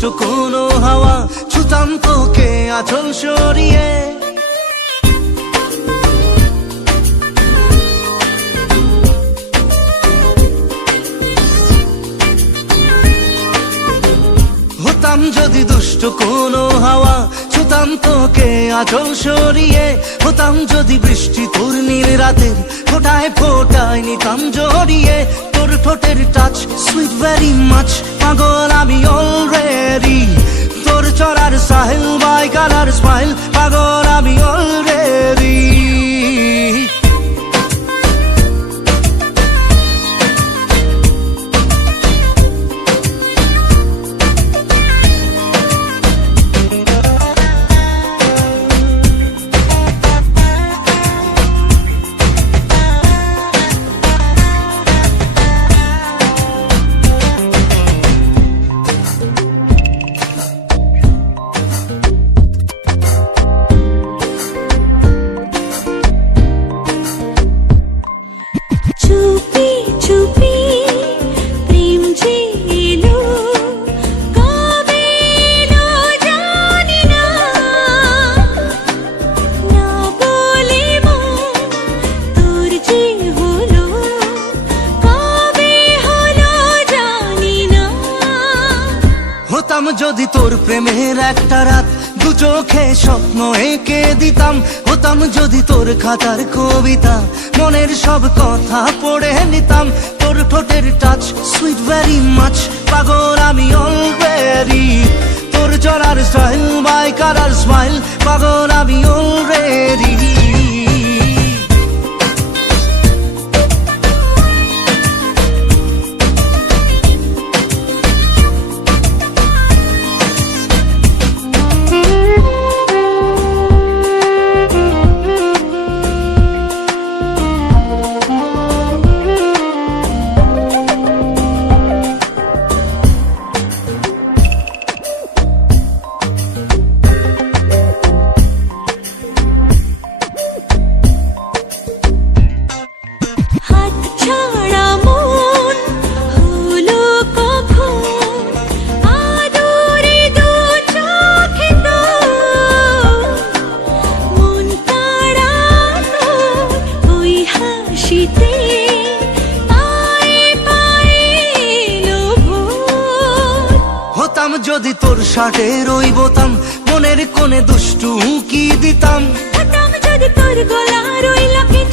দুষ্ট কোনো হাওয়া, ছুতাম তোকে আঁচল সরিয়ে। হতাম যদি দুষ্ট কোনো হাওয়া, ছুতাম তোকে আঁচল সরিয়ে। হতাম যদি বৃষ্টি তোর নীল রাতের ফোটায় ফোটায় নিতাম জড়িয়ে। তোর ঠোঁটের টাচ সুইট ভেরি মাচ, পাগল আমি অলরেডি। তোর চড়ার সাহেল বাই কালার স্মাইল, পাগল আমি অলরেডি। হতাম যদি তোর প্রেমের একটা রাত, দু চোখে স্বপ্ন এঁকে দিতাম। হতাম যদি তোর খাতার কবিতা, মনের সব কথা পড়ে নিতাম। তোর ঠোঁটের টাচ সুইট ভেরি মাচ, পাগল আমি অলরেডি। তোর চলার স্টাইল বাই কালার স্মাইল, পাগল আমি অলরেডি। হতাম যদি তোর শার্টের ওই বোতাম, মনের কোণে দুষ্টু উকি দিতাম। হতাম যদি তোর গলার ওই লকেট,